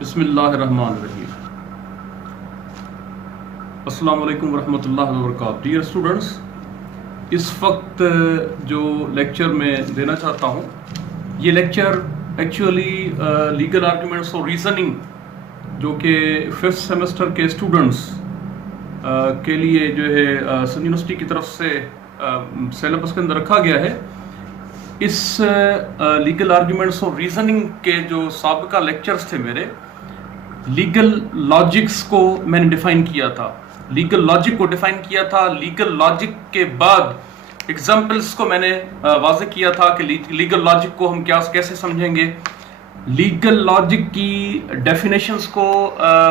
بسم اللہ الرحمن الرحیم۔ السلام علیکم ورحمۃ اللہ وبرکاتہ۔ ڈیئر اسٹوڈنٹس، اس وقت جو لیکچر میں دینا چاہتا ہوں، یہ لیکچر ایکچولی لیگل آرگیومنٹس اور ریزننگ جو کہ 5th سیمسٹر کے اسٹوڈنٹس کے لیے جو ہے سندھ یونیورسٹی کی طرف سے سیلیبس کے اندر رکھا گیا ہے، اس لیگل آرگیومنٹس اور ریزننگ کے جو سابقہ لیکچرز تھے میرے، لیگل لاجکس کو میں نے ڈیفائن کیا تھا، لیگل لاجک کو ڈیفائن کیا تھا۔ لیگل لاجک کے بعد ایگزامپلس کو میں نے واضح کیا تھا کہ لیگل لاجک کو ہم کیسے سمجھیں گے۔ لیگل لاجک کی ڈیفینیشنز کو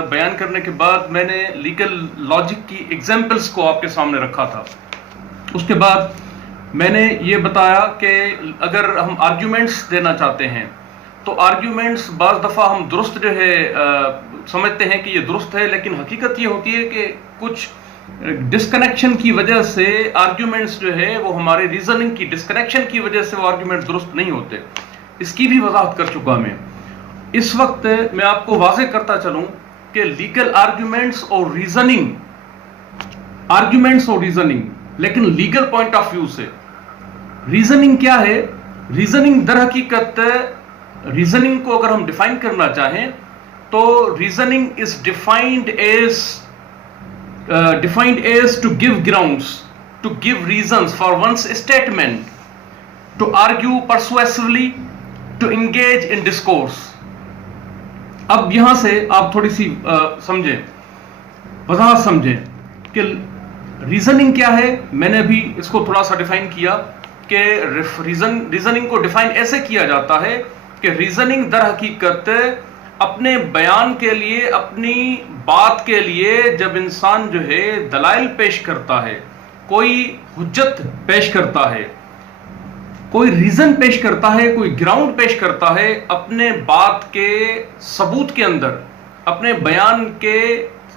بیان کرنے کے بعد میں نے لیگل لاجک کی ایگزامپلس کو آپ کے سامنے رکھا تھا۔ اس کے بعد میں نے یہ بتایا کہ اگر ہم آرگیومنٹس دینا چاہتے ہیں تو آرگیومنٹس بعض دفعہ ہم درست جو ہے سمجھتے ہیں کہ یہ درست ہے، لیکن حقیقت یہ ہوتی ہے کہ کچھ ڈسکنیکشن کی وجہ سے آرگیومنٹس جو ہے وہ ہمارے ریزننگ کی ڈسکنیکشن کی وجہ سے وہ آرگیومنٹ درست نہیں ہوتے۔ اس کی بھی وضاحت کر چکا میں۔ اس وقت میں آپ کو واضح کرتا چلوں کہ لیگل آرگیومنٹس اور ریزننگ لیکن لیگل پوائنٹ آف ویو سے ریزننگ کیا ہے؟ ریزننگ در حقیقت ریزننگ کو اگر ہم ڈیفائن کرنا چاہیں تو reasoning is defined as to give grounds, to give reasons for one's statement, to argue persuasively, to engage in discourse. اب یہاں سے آپ تھوڑی سی وضاحت سمجھیں کہ ریزننگ کیا ہے۔ میں نے ابھی اس کو تھوڑا سا ڈیفائن کیا کہ ریزننگ کو ڈیفائن ایسے کیا جاتا ہے کہ ریزننگ در حقیقت اپنے بیان کے لیے، اپنی بات کے لیے جب انسان جو ہے دلائل پیش کرتا ہے، کوئی حجت پیش کرتا ہے، کوئی ریزن پیش کرتا ہے، کوئی گراؤنڈ پیش کرتا ہے، اپنے بات کے ثبوت کے اندر، اپنے بیان کے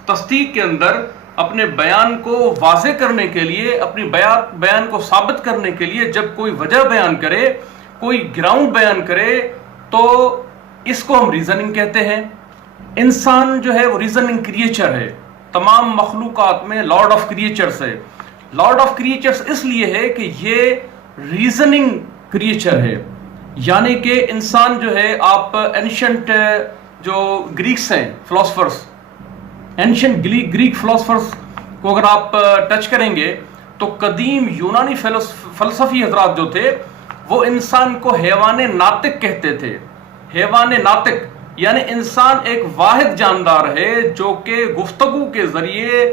تصدیق کے اندر، اپنے بیان کو واضح کرنے کے لیے، اپنی بیان کو ثابت کرنے کے لیے جب کوئی وجہ بیان کرے، کوئی گراؤنڈ بیان کرے، تو اس کو ہم ریزننگ کہتے ہیں۔ انسان جو ہے وہ ریزننگ کریچر ہے، تمام مخلوقات میں لارڈ آف کریچرز ہے۔ لارڈ آف کریچرز اس لیے ہے کہ یہ ریزننگ کریچر ہے، یعنی کہ انسان جو ہے، آپ اینشنٹ جو گریکس ہیں فلاسفرز، اینشنٹ گریک فلاسفرز کو اگر آپ ٹچ کریں گے تو قدیم یونانی فلسفی حضرات جو تھے وہ انسان کو حیوان ناطق کہتے تھے۔ حیوان ناطق یعنی انسان ایک واحد جاندار ہے جو کہ گفتگو کے ذریعے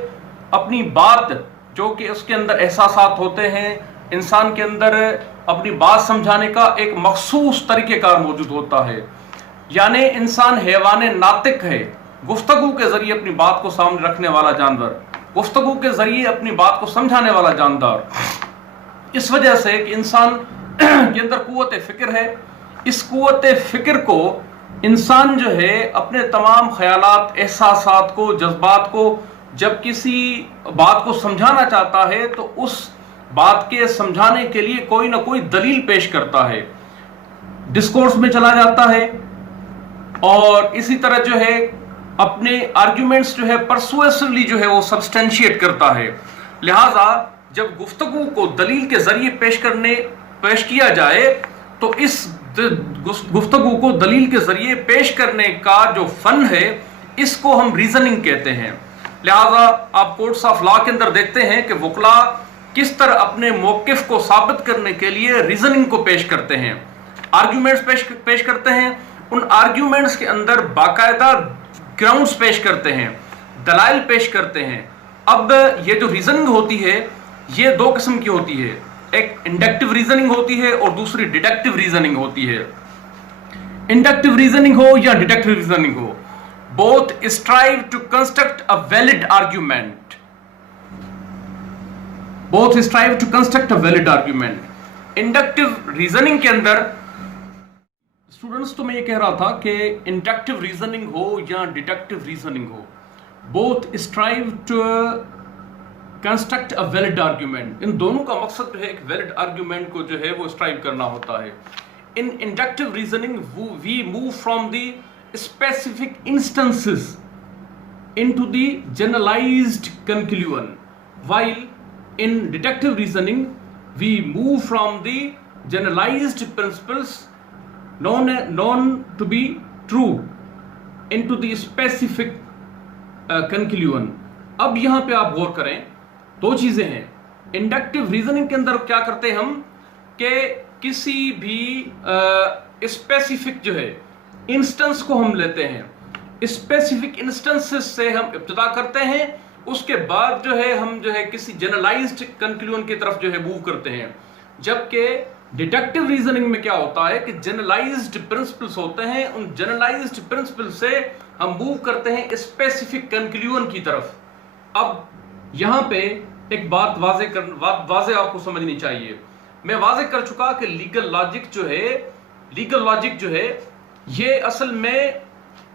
اپنی بات، جو کہ اس کے اندر احساسات ہوتے ہیں، انسان کے اندر اپنی بات سمجھانے کا ایک مخصوص طریقہ کار موجود ہوتا ہے، یعنی انسان حیوان ناطق ہے، گفتگو کے ذریعے اپنی بات کو سامنے رکھنے والا جانور، گفتگو کے ذریعے اپنی بات کو سمجھانے والا جاندار۔ اس وجہ سے کہ انسان کے اندر قوت فکر ہے، اس قوت فکر کو انسان جو ہے اپنے تمام خیالات، احساسات کو، جذبات کو جب کسی بات کو سمجھانا چاہتا ہے تو اس بات کے سمجھانے کے لیے کوئی نہ کوئی دلیل پیش کرتا ہے، ڈسکورس میں چلا جاتا ہے، اور اسی طرح جو ہے اپنے آرگیومنٹس جو ہے پرسویسولی جو ہے وہ سبسٹینشیٹ کرتا ہے۔ لہٰذا جب گفتگو کو دلیل کے ذریعے پیش کیا جائے تو اس گفتگو کو دلیل کے ذریعے پیش کرنے کا جو فن ہے، اس کو ہم ریزننگ کہتے ہیں۔ لہٰذا آپ کورٹس آف لا کے اندر دیکھتے ہیں کہ وکلا کس طرح اپنے موقف کو ثابت کرنے کے لیے ریزننگ کو پیش کرتے ہیں، آرگیومنٹس پیش کرتے ہیں، ان آرگیومنٹس کے اندر باقاعدہ گراؤنڈز پیش کرتے ہیں، دلائل پیش کرتے ہیں۔ اب یہ جو ریزننگ ہوتی ہے یہ دو قسم کی ہوتی ہے، ایک انڈکٹیو ریزننگ ہوتی ہے اور دوسری ڈیڈکٹیو ریزننگ ہوتی ہے۔ انڈکٹیو ریزننگ ہو یا deductive reasoning who, both strive to construct a valid argument. Inductive reasoning کے اندر اسٹوڈنٹس تو میں یہ کہہ رہا تھا کہ انڈکٹیو ریزننگ ہو یا deductive reasoning who, both strive to construct a valid argument. ان دونوں کا مقصد جو ہے ایک valid argument کو جو ہے وہ strive کرنا ہوتا ہے۔ In inductive reasoning we move from the specific instances into the generalized conclusion, while in deductive reasoning we move from the generalized principles known to be true into the specific conclusion. اب یہاں پہ آپ غور کریں، دو چیزیں ہیں. Inductive reasoning کے اندر کیا کرتے ہم کہ کسی بھی اسپیسیفک جو ہے انسٹنس کو ہم لیتے ہیں، اسپیسیفک انسٹنسز سے ہم ابتدا کرتے ہیں، اس کے بعد جو ہے ہم جو ہے کسی جنرلائزڈ کنکلوژن کی طرف جو ہے موو کرتے ہیں. جبکہ ڈیڈکٹیو ریزننگ میں کیا ہوتا ہے کہ جنرلائزڈ پرنسپلز ہوتے ہیں، ان جنرلائزڈ پرنسپل سے ہم موو کرتے ہیں اسپیسیفک کنکلوژن کی طرف. اب یہاں پہ ایک بات واضح آپ کو سمجھنی چاہیے. میں واضح کر چکا کہ لیگل لاجک جو ہے یہ اصل میں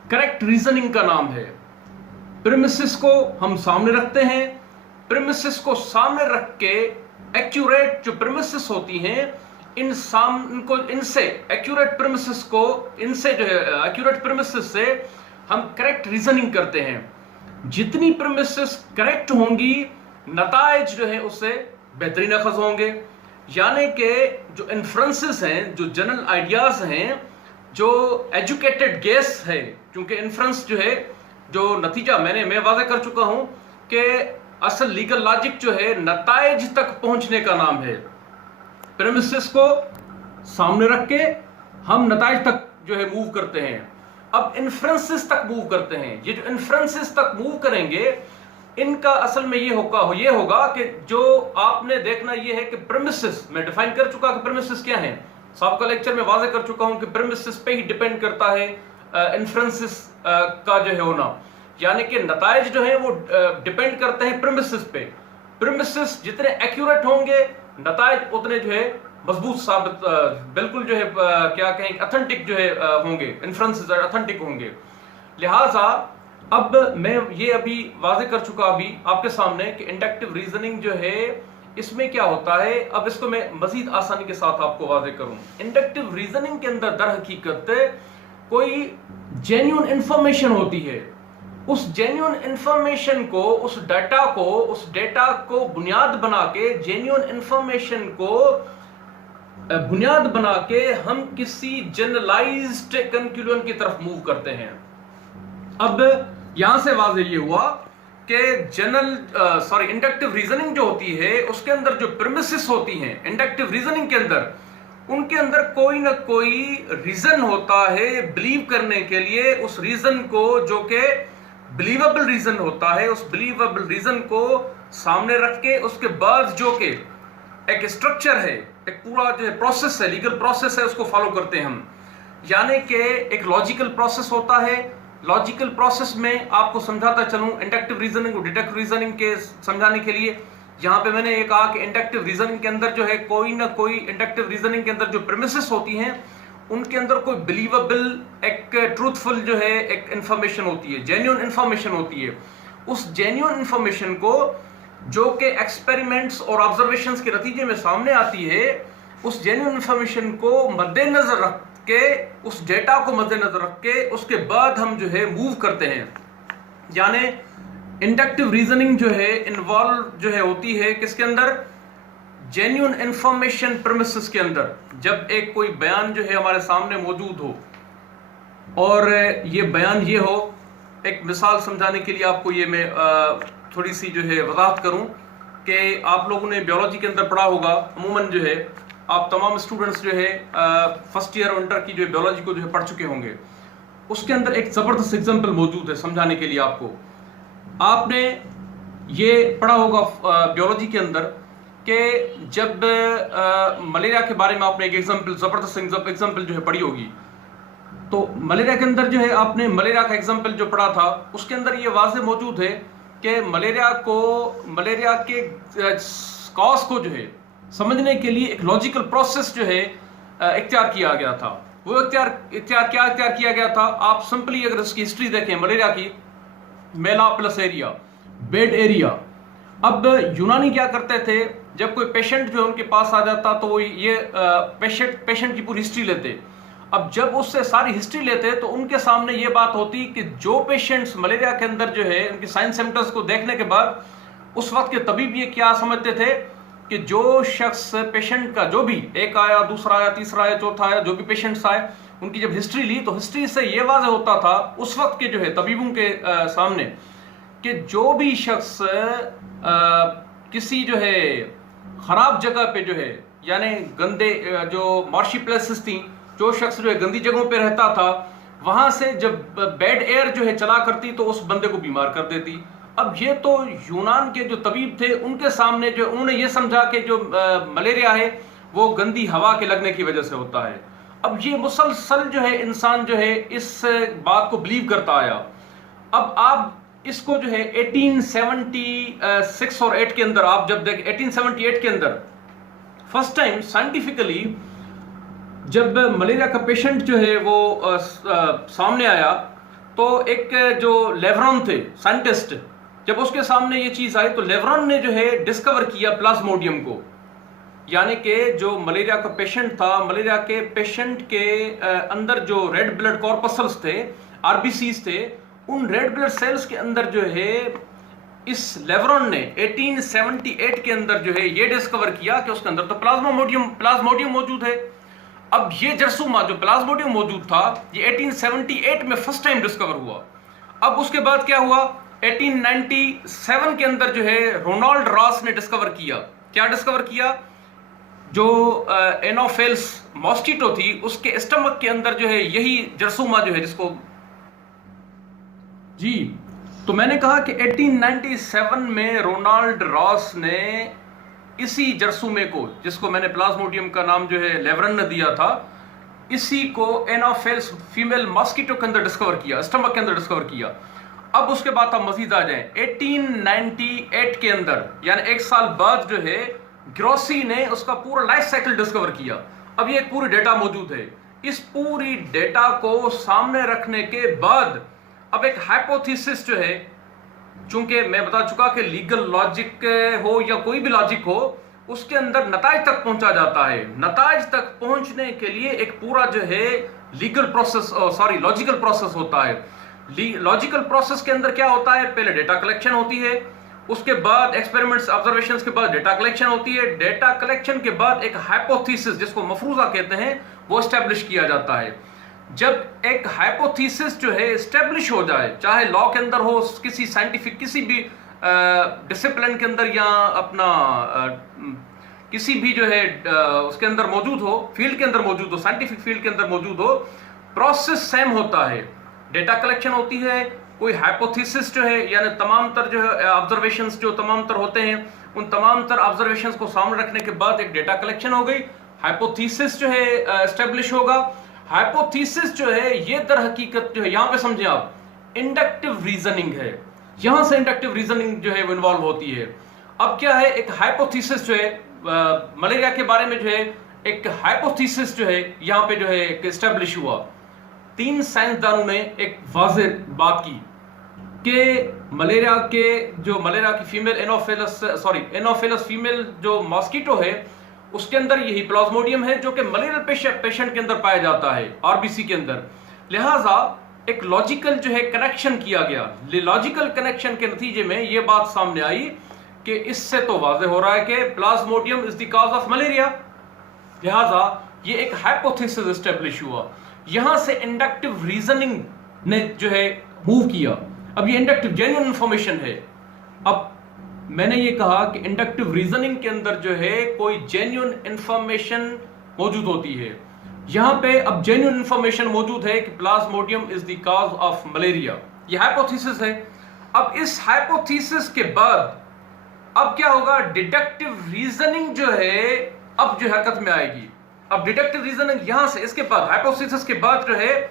کریکٹ ریزننگ کا نام ہے. پریمیسز کو ہم سامنے رکھتے ہیں، پریمیسز کو سامنے رکھ کے ایکیوریٹ جو پریمیسز ہوتی ہیں ان سے ایکیوریٹ پریمیسز سے ہم کریکٹ ریزننگ کرتے ہیں. جتنی پریمیسز کریکٹ ہوں گی نتائج جو ہے اس سے بہترین اخذ ہوں گے. یعنی کہ جو انفرنسز ہیں، جو جنرل آئیڈیاز ہیں، جو ایجوکیٹڈ گیس ہے، کیونکہ انفرنس جو ہے جو نتیجہ میں واضح کر چکا ہوں کہ اصل لیگل لاجک جو ہے نتائج تک پہنچنے کا نام ہے. پریمیسز کو سامنے رکھ کے ہم نتائج تک جو ہے موو کرتے ہیں. اب انفرنسز تک موو کرتے ہیں. یہ جو انفرنسز تک موو کریں گے ان کا اصل میں یہ ہوگا کہ جو آپ نے دیکھنا یہ ہے کہ پریمیسز میں ڈیفائن کر چکا کہ پریمیسز کیا ہیں. سابقہ لیکچر میں واضح کر چکا ہوں کہ پریمیسز پہ ہی ڈیپینڈ کرتا ہے انفرنسز کا جو ہے ہونا. یعنی کہ نتائج جو ہیں وہ ڈیپینڈ کرتے ہیں پریمیسز پہ. پریمیسز جتنے ایکیوریٹ ہوں گے نتائج اتنے جو ہے مضبوط ثابت، بالکل جو ہے کیا کہیں اتھینٹک جو ہے ہوں گے، انفرنسز اتھینٹک ہوں گے. لہٰذا اب میں یہ ابھی واضح کر چکا ابھی آپ کے سامنے کہ انڈکٹیو ریزننگ جو ہے اس میں کیا ہوتا ہے. اب اس کو میں مزید آسانی کے ساتھ آپ کو واضح کروں. انڈکٹیو ریزننگ کے اندر در حقیقت کوئی جینیون انفارمیشن ہوتی ہے. اس جینیون انفارمیشن کو، اس ڈیٹا کو بنیاد بنا کے، جینیون انفارمیشن کو بنیاد بنا کے ہم کسی جنرلائزڈ کنکلوژن کی طرف موو کرتے ہیں. اب یہاں سے واضح یہ ہوا کہ انڈکٹیو ریزننگ جو ہوتی ہے اس کے اندر جو پریمیسز ہوتی ہیں انڈکٹیو ریزننگ کے اندر، ان کے اندر کوئی نہ کوئی ریزن ہوتا ہے بلیو کرنے کے لیے. اس ریزن کو جو کہ بلیویبل ریزن ہوتا ہے، اس بلیویبل ریزن کو سامنے رکھ کے اس کے بعد جو کہ ایک اسٹرکچر ہے، ایک پورا جو ہے پروسیس ہے، لیگل پروسیس ہے، اس کو فالو کرتے ہیں ہم. یعنی کہ ایک لاجیکل پروسیس ہوتا ہے. لاجیکل پروسیس میں آپ کو سمجھاتا چلوں انڈکٹیو ریزننگ اور ڈیڈکٹیو ریزننگ کے سمجھانے کے لیے. یہاں پہ میں نے یہ کہا کہ انڈکٹیو ریزننگ کے اندر جو ہے کوئی نہ کوئی انڈکٹیو ریزننگ کے اندر جو پریمیسز ہوتی ہیں ان کے اندر کوئی بلیویبل ایک ٹروتھفل جو ہے ایک انفارمیشن ہوتی ہے، جینیون انفارمیشن ہوتی ہے. اس جینیون انفارمیشن کو جو کہ ایکسپیریمنٹس اور آبزرویشنز کے نتیجے میں سامنے آتی ہے، اس جینیون انفارمیشن کو مد نظر رکھ کے، اس ڈیٹا کو مد نظر رکھ کے اس کے بعد ہم جو ہے موو کرتے ہیں. یعنی انڈکٹیو ریزننگ جو ہے انوالو جو ہے ہوتی ہے کس کے اندر؟ جینیون انفارمیشن پریمیسز کے اندر. جب ایک کوئی بیان جو ہے ہمارے سامنے موجود ہو اور یہ بیان یہ ہو، ایک مثال سمجھانے کے لیے آپ کو یہ میں تھوڑی سی جو ہے وضاحت کروں کہ آپ لوگوں نے بیولوجی کے اندر پڑھا ہوگا. عموماً جو ہے آپ تمام اسٹوڈنٹس جو ہے فرسٹ ایئر اور انٹر کی جو بیولوجی کو جو ہے پڑھ چکے ہوں گے. اس کے اندر ایک زبردست ایگزامپل موجود ہے سمجھانے کے لیے. آپ نے یہ پڑھا ہوگا بیولوجی کے اندر کہ جب ملیریا کے بارے میں آپ نے ایک ایگزامپل، زبردست ایگزامپل جو ہے پڑھی ہوگی. تو ملیریا کے اندر جو ہے آپ نے ملیریا کا ایگزامپل جو پڑھا تھا اس کے اندر یہ واضح موجود ہے کہ ملیریا کے کاز کو جو ہے سمجھنے کے لیے ایک لاجیکل پروسیس جو ہے اختیار کیا گیا تھا. وہ اختیار کیا گیا تھا. آپ سمپلی اگر اس کی ہسٹری دیکھیں ملیریا کی، میلا پلس ایریا، بیڈ ایریا. اب یونانی کیا کرتے تھے، جب کوئی پیشنٹ جو ان کے پاس آ جاتا تو وہ یہ پیشنٹ کی پوری ہسٹری لیتے. اب جب اس سے ساری ہسٹری لیتے تو ان کے سامنے یہ بات ہوتی کہ جو پیشنٹس ملیریا کے اندر جو ہے ان کی سائن سمپٹمز کو دیکھنے کے بعد اس وقت کے طبیب یہ کیا سمجھتے تھے کہ جو شخص پیشنٹ کا جو بھی ایک آیا دوسرا آیا تیسرا آیا چوتھا آیا جو بھی پیشنٹس آئے ان کی جب ہسٹری لی تو ہسٹری سے یہ واضح ہوتا تھا اس وقت کے جو ہے طبیبوں کے سامنے کہ جو بھی شخص کسی جو ہے خراب جگہ پہ جو ہے یعنی گندے جو مارشی پلیسز تھیں جو شخص جو ہے گندی جگہوں پہ رہتا تھا وہاں سے جب بیڈ ایئر جو ہے چلا کرتی تو اس بندے کو بیمار کر دیتی. اب یہ تو یونان کے جو طبیب تھے ان کے سامنے جو انہوں نے یہ سمجھا کہ جو ملیریا ہے وہ گندی ہوا کے لگنے کی وجہ سے ہوتا ہے. اب یہ مسلسل جو ہے انسان جو ہے اس بات کو بلیو کرتا آیا. اب آپ اس کو جو ہے 1876 اور 8 کے اندر آپ جب دیکھیں 1878 کے اندر فرسٹ ٹائم سائنٹیفکلی جب ملیریا کا پیشنٹ جو ہے وہ سامنے آیا تو ایک جو لیورون تھے سائنٹسٹ جب اس کے سامنے یہ چیز آئی تو لیورون نے جو ہے ڈسکور کیا پلازموڈیم کو یعنی کہ جو ملیریا کا پیشنٹ تھا ملیریا کے پیشنٹ کے اندر جو ریڈ بلڈ کارپسلز تھے آر بی سیز تھے ان ریڈ بلڈ سیلز کے اندر جو ہے اس لیورون نے 1878 کے اندر جو ہے یہ ڈسکور کیا کہ اس کے اندر تو پلازموڈیم موجود ہے. اب یہ جرثومہ جو پلازموڈیم موجود تھا یہ 1878 میں فرسٹ ٹائم ڈسکور ہوا. اب اس کے بعد کیا ہوا 1897 کے اندر جو ہے رونالڈ راس نے ڈسکور کیا. کیا ڈسکور کیا؟ جو اینوفیلس ماسکیٹو تھی اس کے اسٹمک کے اندر جو ہے یہی جرثومہ جو ہے جس کو جی تو میں نے کہا کہ 1897 میں رونالڈ راس نے اسی جرثومے کو جس کو میں نے پلازموڈیم کا نام جو ہے لیورن نے دیا تھا اسی کو اینوفیلس فیمیل ماسکیٹو کے اندر ڈسکور کیا اسٹمک کے اندر ڈسکور کیا. اب اس کے بعد آپ مزید آ جائیں 1898 کے اندر یعنی ایک سال بعد جو ہے گروسی نے اس کا پورا لائف سائیکل ڈسکور کیا. اب یہ پوری ڈیٹا موجود ہے. اس پوری ڈیٹا کو سامنے رکھنے کے بعد اب ایک ہائپوتھیسس جو ہے چونکہ میں بتا چکا کہ لیگل لاجک ہو یا کوئی بھی لاجک ہو اس کے اندر نتائج تک پہنچا جاتا ہے. نتائج تک پہنچنے کے لیے ایک پورا جو ہے لیگل پروسیس لاجیکل پروسیس ہوتا ہے. لاجیکل پروسیس کے اندر کیا ہوتا ہے پہلے ڈیٹا کلیکشن ہوتی ہے اس کے بعد ایکسپیریمنٹس آبزرویشنز کے بعد ڈیٹا کلیکشن ہوتی ہے. ڈیٹا کلیکشن کے بعد ایک ہائپوتھیسس جس کو مفروضہ کہتے ہیں وہ اسٹیبلش کیا جاتا ہے. جب ایک ہائپوتھیسس جو ہے اسٹیبلش ہو جائے چاہے لا کے اندر ہو کسی سائنٹیفک کسی بھی ڈسپلن کے اندر یا اپنا کسی بھی جو ہے اس کے اندر موجود ہو فیلڈ کے اندر موجود ہو سائنٹیفک فیلڈ کے اندر موجود ہو پروسیس سیم ہوتا ہے. ڈیٹا کلیکشن ہوتی ہے کوئی ہائپوتھیسس جو ہے یعنی تمام تر جو ہے آبزرویشنز جو تمام تر ہوتے ہیں ان تمام تر آبزرویشنز کو سامنے رکھنے کے بعد ایک ڈیٹا کلیکشن ہو گئی. ہائپوتھیسس جو ہے اسٹیبلش ہوگا. ہائپوتھیسس جو ہے یہ در حقیقت جو ہے یہاں پہ سمجھیں آپ انڈکٹیو ریزننگ ہے. یہاں سے انڈکٹیو ریزننگ جو ہے وہ انوالو ہوتی ہے. اب کیا ہے ایک ہائپوتھیسس جو ہے ملیریا کے بارے میں جو ہے ایک ہائپوتھیسس جو ہے یہاں پہ جو ہے اسٹیبلش ہوا. 3 سائنسدانوں نے ایک واضح بات کی کہ ملیریا کی فیمیل اینوفیلس فیمیل جو ماسکیٹو ہے اس کے اندر یہی پلازموڈیم ہے جو کہ ملیریا پیشنٹ کے اندر پایا جاتا ہے آر بی سی کے اندر. لہٰذا ایک لاجیکل جو ہے کنیکشن کیا گیا. لاجیکل کنیکشن کے نتیجے میں یہ بات سامنے آئی کہ اس سے تو واضح ہو رہا ہے کہ plasmodium is the cause of malaria. لہٰذا یہ ایک ہائپوتھیسس اسٹیبلش ہوا. یہاں سے انڈکٹیو ریزننگ نے جو ہے موو کیا. اب یہ انڈکٹیو جینیون انفارمیشن ہے. اب میں نے یہ کہا کہ انڈکٹیو ریزننگ کے اندر جو ہے کوئی جینیون انفارمیشن موجود ہوتی ہے. یہاں پہ اب جینیون انفارمیشن موجود ہے کہ plasmodium is the cause of malaria. یہ ہائپوتھیسس ہے. اب اس ہائپوتھیسس کے بعد اب کیا ہوگا ڈیڈکٹیو ریزننگ جو ہے اب جو حرکت میں آئے گی. اب ڈیڈکٹیو ریزننگ یہاں سے اس کے بعد ہائپوتھیسس کے بعد جو ہے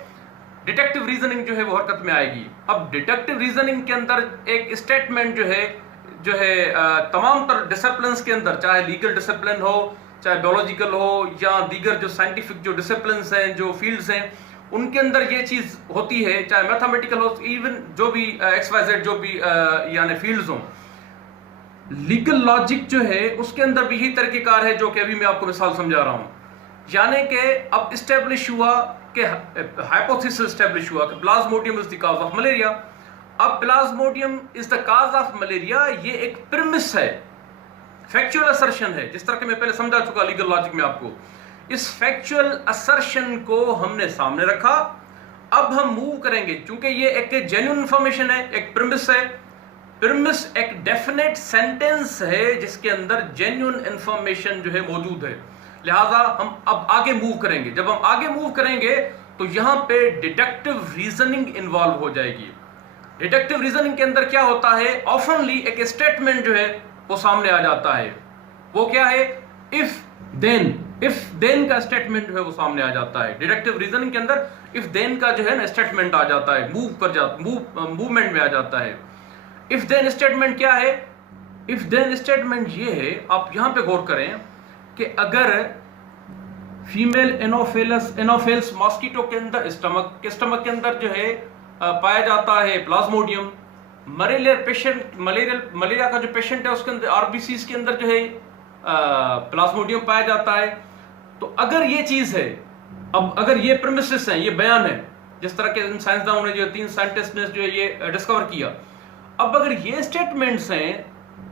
ڈیڈکٹیو ریزننگ جو ہے وہ حرکت میں آئے گی. اب ڈیڈکٹیو ریزننگ کے اندر ایک اسٹیٹمنٹ جو ہے تمام تر ڈسپلنس کے اندر چاہے لیگل ڈسپلن ہو چاہے بایولوجیکل ہو یا دیگر جو سائنٹیفک جو ڈسپلنس ہیں جو فیلڈز ہیں ان کے اندر یہ چیز ہوتی ہے چاہے میتھمیٹیکل ہو ایون جو بھی ایکس وائی زیڈ جو بھی یعنی فیلڈز ہوں. لیگل لاجک جو ہے اس کے اندر بھی یہی طریقہ کار ہے جو کہ ابھی میں آپ کو مثال سمجھا رہا ہوں. یعنی کہ اب اسٹیبلش ہوا کہ ہائپوتھیسس اسٹیبلش ہوا کہ plasmodium is the cause of malaria. اب plasmodium is the cause of malaria یہ ایک پرمس ہے, فیکچوئل اسرشن ہے, جس طرح کہ میں پہلے سمجھا چکا لیگل لاجک میں آپ کو. اس فیکچوئل اسرشن کو ہم نے سامنے رکھا. اب ہم موو کریں گے, چونکہ یہ ایک جینوئن انفارمیشن ہے, ایک پرمس ہے. پرمس ایک ڈیفینیٹ سینٹینس ہے جس کے اندر جینوئن انفارمیشن جو ہے موجود ہے. لہٰذا ہم اب آگے موو کریں گے. جب ہم آگے موو کریں گے تو یہاں پہ ڈیڈکٹیو ریزننگ انوالو ہو جائے گی. ڈیڈکٹیو ریزننگ کے اندر کیا ہوتا ہے, آفنلی ایک اسٹیٹمنٹ جو ہے وہ سامنے آ جاتا ہے. وہ کیا ہے, اف دین کا اسٹیٹمنٹ جو ہے وہ سامنے آ جاتا ہے. ڈیڈکٹیو ریزننگ کے اندر اف دین کا جو ہے نا اسٹیٹمنٹ آ جاتا ہے, موومنٹ میں آ جاتا ہے. اف دین اسٹیٹمنٹ کیا ہے, اف دین اسٹیٹمنٹ یہ ہے, آپ یہاں پہ غور کریں کہ اگر فیمیل انوفیلس ماسکیٹو کے اندر اسٹمک کے اندر جو ہے پایا جاتا ہے پلازموڈیم, ملیریا کا جو پیشنٹ ہے اس کے اندر آر بی سیز کے اندر جو ہے پلازموڈیم پایا جاتا ہے. تو اگر یہ چیز ہے, اب اگر یہ پرمیسز ہیں, یہ بیان ہے, جس طرح کے سائنسدانوں نے جو 3 سائنٹسٹ نے جو یہ ڈسکور کیا, اب اگر یہ اسٹیٹمنٹس ہیں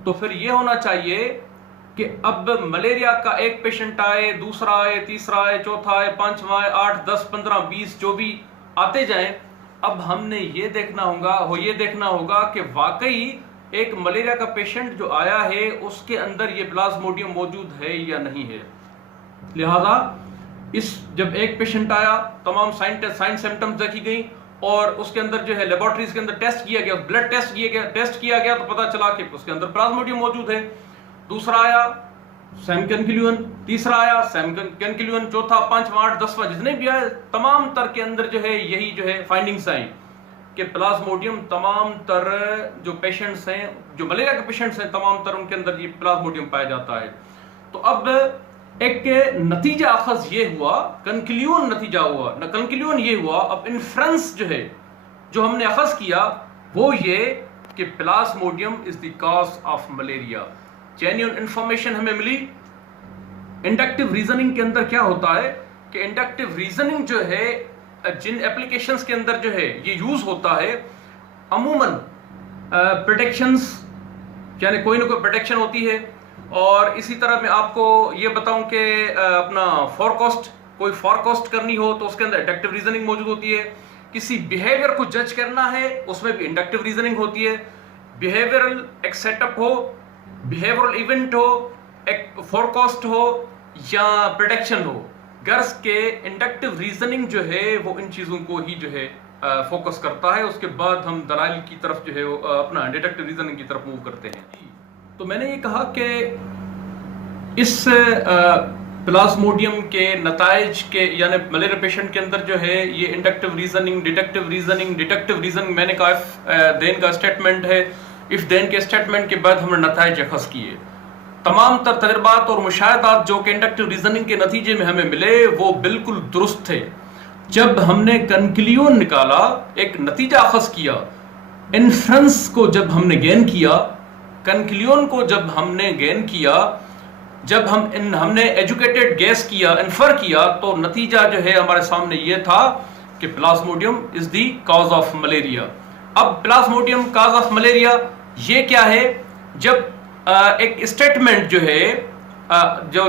تو پھر یہ ہونا چاہیے کہ اب ملیریا کا ایک پیشنٹ آئے, دوسرا آئے, تیسرا آئے, چوتھا آئے, پانچواں آئے, 8, 10, 15, 20 جو بھی آتے جائیں. اب ہم نے یہ دیکھنا ہوگا کہ واقعی ایک ملیریا کا پیشنٹ جو آیا ہے اس کے اندر یہ پلازموڈیم موجود ہے یا نہیں ہے. لہذا جب ایک پیشنٹ آیا, تمام سائن سمپٹمز دیکھی گئی اور اس کے اندر جو ہے لیبارٹریز کے اندر ٹیسٹ کیا گیا, بلڈ ٹیسٹ کیا گیا تو پتا چلا کہ اس کے اندر پلازموڈیم موجود ہے. دوسرا آیا سیم کنکلیون, تیسرا آیا سیم کنکلیون, چوتھا, پانچواں, 8, 10واں جتنے بھی آئے, تمام تر کے اندر جو ہے یہی جو ہے فائنڈنگز آئیں کہ پلازموڈیم تمام تر جو پیشنٹس ہیں, جو ملیریا کے پیشنٹس ہیں, تمام تر ان کے اندر یہ پلازموڈیم پایا جاتا ہے. تو اب ایک نتیجہ اخذ یہ ہوا, کنکلیون یہ ہوا, اب انفرنس جو ہے جو ہم نے اخذ کیا وہ یہ کہ plasmodium is the cause of malaria. Genuine information ہمیں ملی. انڈکٹیو ریزننگ کے اندر کیا ہوتا ہے کہ انڈکٹیو ریزننگ جو ہے جن اپلیکیشنز کے اندر جو ہے یہ یوز ہوتا ہے, عموماً پریڈکشنز, یعنی کوئی نہ کوئی پریڈکشن ہوتی ہے. اور اسی طرح میں آپ کو یہ بتاؤں کہ اپنا کوئی فورکاسٹ کرنی ہو تو اس کے اندر انڈکٹیو ریزننگ موجود ہوتی ہے. کسی بیہیویئر کو جج کرنا ہے اس میں بھی انڈکٹیو ریزننگ ہوتی ہے. بیہیویئرل ایک سیٹ اپ ہو, بیہیویئرل ایونٹ ہو, ایک فورکاسٹ ہو یا پریڈکشن ہو, غرض کے انڈکٹیو ریزننگ جو ہے وہ ان چیزوں کو ہی جو ہے فوکس کرتا ہے. اس کے بعد ہم دلائل کی طرف جو ہے اپنا ڈیڈکٹیو ریزننگ کی طرف موو کرتے ہیں. تو میں نے یہ کہا کہ اس پلازموڈیم کے نتائج کے, یعنی ملیریا پیشنٹ کے اندر جو ہے یہ انڈکٹیو ریزننگ, ڈیڈکٹیو ریزننگ میں نے کہا دین کا اسٹیٹمنٹ ہے. اف دین کے اسٹیٹمنٹ کے بعد ہم نے نتائج اخذ کیے. تمام تر تجربات اور مشاہدات جو کہ انڈکٹیو ریزننگ کے نتیجے میں ہمیں ملے وہ بالکل درست تھے. جب ہم نے کنکلیون نکالا, ایک نتیجہ اخذ کیا, انفرنس کو جب ہم نے گین کیا, کنکلیون کو جب ہم نے گین کیا, جب ہم نے ایجوکیٹڈ گیس کیا, انفر کیا, تو نتیجہ جو ہے ہمارے سامنے یہ تھا کہ plasmodium is the cause of malaria. اب پلازموڈیم کاز آف ملیریا یہ کیا ہے؟ جب ایک اسٹیٹمنٹ جو ہے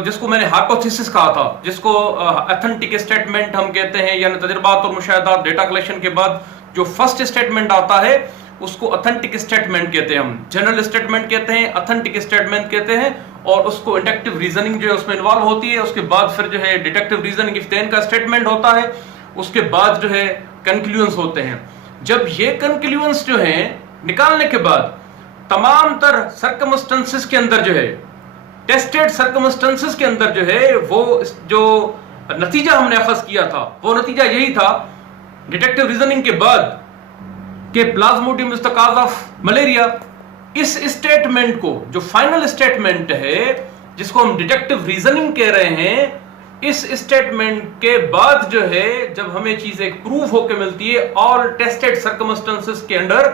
جس کو میں نے ہائپوتھیسس کہا تھا, جس کو ایتھنٹک اسٹیٹمنٹ ہم کہتے ہیں, یعنی تجربات اور مشاہدات ڈیٹا کلیکشن کے بعد جو فرسٹ اسٹیٹمنٹ آتا ہے اس کو ایتھنٹک اسٹیٹمنٹ کہتے ہیں, ہم جنرل اسٹیٹمنٹ کہتے ہیں, ایتھنٹک اسٹیٹمنٹ کہتے ہیں, اور اس کو انڈکٹیو ریزننگ جو ہے اس میں انوالو ہوتی ہے. اس کے بعد پھر جو ہے ڈیڈکٹیو ریزننگ اف دین کا اسٹیٹمنٹ ہوتا ہے, اس کے بعد جو ہے کنکلیونز ہوتے ہیں. جب یہ کنکلیونز جو ہیں نکالنے کے بعد تمام تر سرکمسٹنسز کے اندر جو ہے, ٹیسٹڈ سرکمسٹنسز کے اندر جو ہے, وہ جو نتیجہ ہم نے اخذ کیا تھا وہ نتیجہ یہی تھا ڈیڈکٹیو ریزننگ کے بعد کہ plasmodium is the cause of malaria. اس اسٹیٹمنٹ کو, جو فائنل اسٹیٹمنٹ ہے جس کو ہم ڈیڈکٹیو ریزننگ کہہ رہے ہیں, اس اسٹیٹمنٹ کے بعد جو ہے جب ہمیں چیز ایک پروف ہو کے ملتی ہے آل ٹیسٹڈ سرکمسٹنسز کے اندر,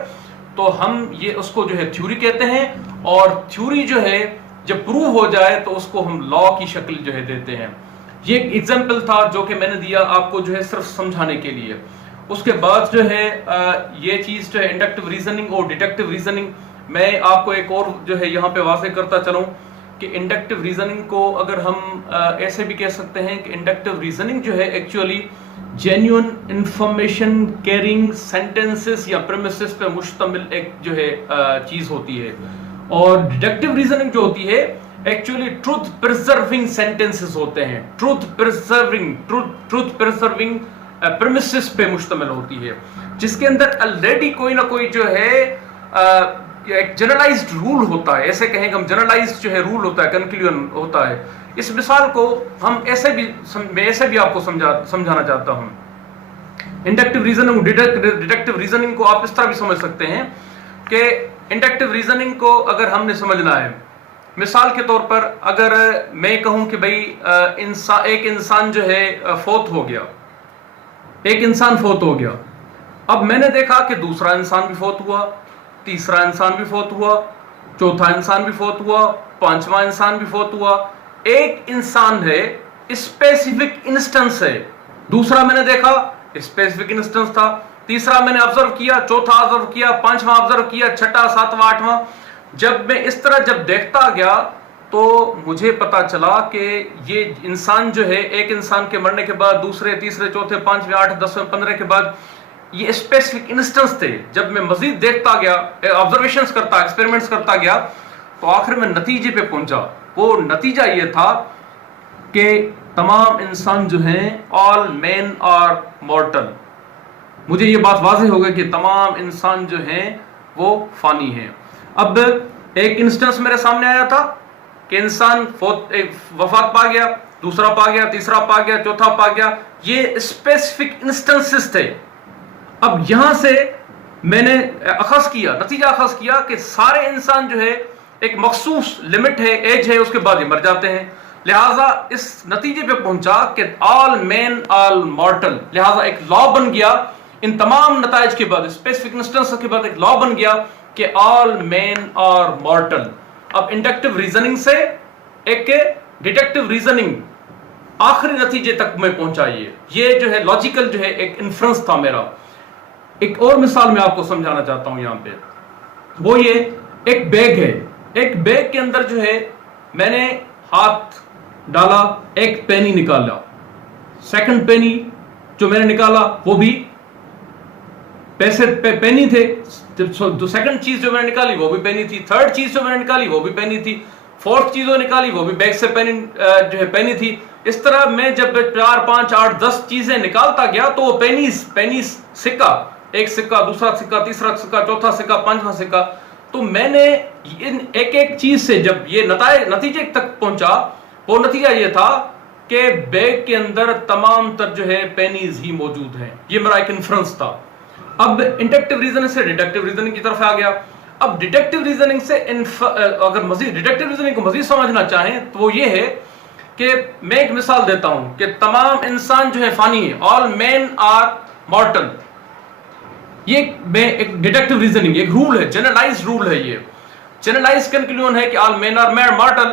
تو ہم یہ اس کو جو ہے تھیوری کہتے ہیں. اور تھیوری جو ہے جب پروف ہو جائے تو اس کو ہم لا کی شکل جو ہے دیتے ہیں. یہ ایک ایگزامپل تھا جو کہ میں نے دیا آپ کو جو ہے صرف سمجھانے کے لیے. اس کے بعد جو ہے یہ چیز جو ہے انڈکٹیو ریزننگ اور ڈیڈکٹیو ریزننگ، میں آپ کو ایک اور جو ہے یہاں پہ واضح کرتا چلوں کہ انڈکٹیو ریزننگ کو اگر ہم ایسے بھی کہہ سکتے ہیں کہ انڈکٹیو ریزننگ جو ہے actually genuine information carrying sentences یا پریمیسز پہ مشتمل ایک جو ہے چیز ہوتی ہے، اور ڈیڈکٹیو ریزننگ جو ہوتی ہے ایکچولی ٹروتھ پرزرونگ سینٹینسز ہوتے ہیں، ٹروتھ پرزرونگ پریمیسز پہ مشتمل ہوتی ہے، جس کے اندر آلریڈی کوئی نہ کوئی جو ہے ایک جنرلائزڈ رول ہوتا ہے. ایسے کہیں کہ ہم جنرلائزڈ جو ہے رول ہوتا ہے، کنکلوژن ہوتا ہے. اس مثال کو ہم میں ایسے بھی آپ کو سمجھانا چاہتا ہوں. انڈکٹیو ریزننگ ڈیڈکٹیو ریزننگ کو آپ اس طرح بھی سمجھ سکتے ہیں کہ انڈکٹیو ریزننگ کو اگر ہم نے سمجھنا ہے، مثال کے طور پر اگر میں کہوں کہ بھئی ایک انسان جو ہے فوت ہو گیا، ایک انسان فوت ہو گیا، اب میں نے دیکھا کہ دوسرا انسان بھی فوت ہوا، تیسرا انسان بھی فوت ہوا، چوتھا انسان بھی فوت ہوا، پانچواں انسان بھی فوت ہوا. ایک انسان ہے، اسپیسیفک انسٹنس ہے. دوسرا میں نے دیکھا، اسپیسیفک انسٹنس تھا. تیسرا میں نے آبزرو کیا، چوتھا آبزرو کیا، پانچواں آبزرو کیا، چھٹا، ساتواں، آٹھواں. جب میں اس طرح جب دیکھتا گیا تو مجھے پتا چلا کہ یہ انسان جو ہے ایک انسان کے مرنے کے بعد دوسرے، تیسرے، چوتھے، پانچویں، 8، 10، 15 کے بعد یہ اسپیسیفک انسٹنس تھے. جب میں مزید دیکھتا گیا، آبزرویشنز کرتا، ایکسپیریمنٹس کرتا گیا، تو آخر میں نتیجے پہ پہنچا. وہ نتیجہ یہ تھا کہ تمام انسان جو ہیں all men are mortal. مجھے یہ بات واضح ہو گئی کہ تمام انسان جو ہیں وہ فانی ہیں. اب ایک انسٹنس میرے سامنے آیا تھا کہ انسان وفات پا گیا، دوسرا پا گیا، تیسرا پا گیا، چوتھا پا گیا. یہ اسپیسیفک انسٹنسز تھے. اب یہاں سے میں نے نتیجہ اخذ کیا کہ سارے انسان جو ہے ایک مخصوص لمٹ ہے، ایج ہے، اس کے بعد یہ مر جاتے ہیں. لہٰذا اس نتیجے پہ پہنچا کہ all men are mortal. لہٰذا ایک لا بن گیا ان تمام نتائج کے بعد، اسپیسیفک انسٹنس کے بعد ایک لا بن گیا کہ all men are mortal. اب انڈکٹیو ریزننگ سے ایک ڈیڈکٹیو ریزننگ آخری نتیجے تک میں پہنچا. یہ جو ہے لاجیکل جو ہے ایک انفرنس تھا میرا. ایک اور مثال میں آپ کو سمجھانا چاہتا ہوں یہاں پہ، وہ یہ ایک بیگ ہے. ایک بیگ کے اندر جو ہے میں نے ہاتھ ڈالا، ایک پینی نکالا. سیکنڈ پینی جو میں نے نکالا وہ بھی پیسے پینی تھے. سیکنڈ چیز جو میں نے نکالی وہ بھی پینی تھی. تھرڈ چیز جو میں نے نکالی وہ بھی پینی تھی. فورتھ چیز جو نکالی وہ بھی بیگ سے جو ہے پینی تھی. اس طرح میں جب 4، 5، 8، 10 چیزیں نکالتا گیا تو وہ پینیز سکہ، ایک سکہ، دوسرا سکہ، تیسرا سکہ، چوتھا سکہ، پانچواں سکہ. تو میں نے ایک ایک چیز سے جب یہ نتیجے تک پہنچا، وہ نتیجہ یہ تھا کہ بیگ کے اندر تمام تر جو ہے پینیز ہی موجود ہیں. یہ میرا ایک انفرنس تھا. اب انڈکٹیو ریزننگ سے ڈیڈکٹیو ریزننگ کی طرف آ گیا. اب ڈیڈکٹیو ریزننگ سے اگر مزید ڈیڈکٹیو ریزننگ کو مزید سمجھنا چاہیں تو وہ یہ ہے کہ میں ایک مثال دیتا ہوں کہ تمام انسان جو ہے فانی ہے، all men are mortal. یہ میں ایک ڈیڈکٹیو ریزننگ، ایک رول ہے، جنرلائز رول ہے. یہ جنرلائز کنکلوژن ہے کہ all men are mortal.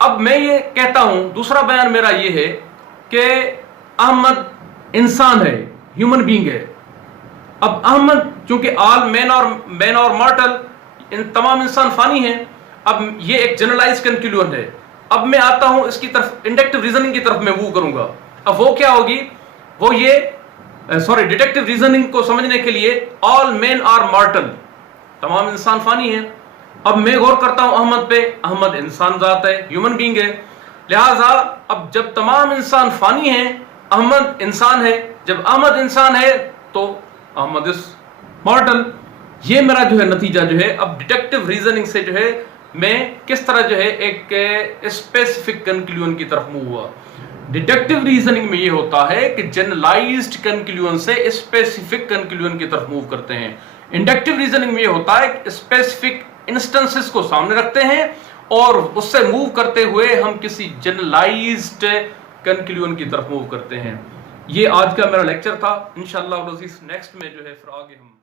اب میں یہ کہتا ہوں، دوسرا بیان میرا یہ ہے کہ احمد انسان ہے، ہیومن بینگ ہے. اب احمد چونکہ all men are mortal، ان تمام انسان فانی ہیں. اب یہ ایک جنرلائز کنکلوژن ہے. اب میں آتا ہوں اس کی طرف، انڈکٹیو ریزننگ کی طرف میں موو کروں گا. اب وہ کیا ہوگی؟ وہ یہ ڈیڈکٹیو ریزننگ کو سمجھنے کے لیے all men are mortal، تمام انسان فانی ہیں. اب میں غور کرتا ہوں احمد پہ، احمد انسان ذات ہے، ہیومن بینگ ہے. لہٰذا اب جب تمام انسان فانی ہیں، احمد انسان ہے. جب احمد انسان ہے تو احمد از مارٹل. یہ میرا جو ہے نتیجہ جو ہے. اب ڈیڈکٹیو ریزننگ سے جو ہے میں کس طرح جو ہے ایک اسپیسیفک کنکلوژن کی طرف موو ہوا. ڈیڈکٹیو ریزننگ میں یہ ہوتا ہے کہ جنرلائزڈ کنکلوژن سے اسپیسیفک کنکلوژن کی طرف موو کرتے ہیں. انڈکٹیو ریزننگ میں یہ ہوتا ہے کہ اسپیسیفک انسٹنسز کو سامنے رکھتے ہیں اور اس سے موو کرتے ہوئے ہم کسی جنرلائزڈ کنکلوژن کی طرف موو کرتے ہیں. یہ آج کا میرا لیکچر تھا. انشاءاللہ نیکسٹ میں جو ہے پھر آگے ہم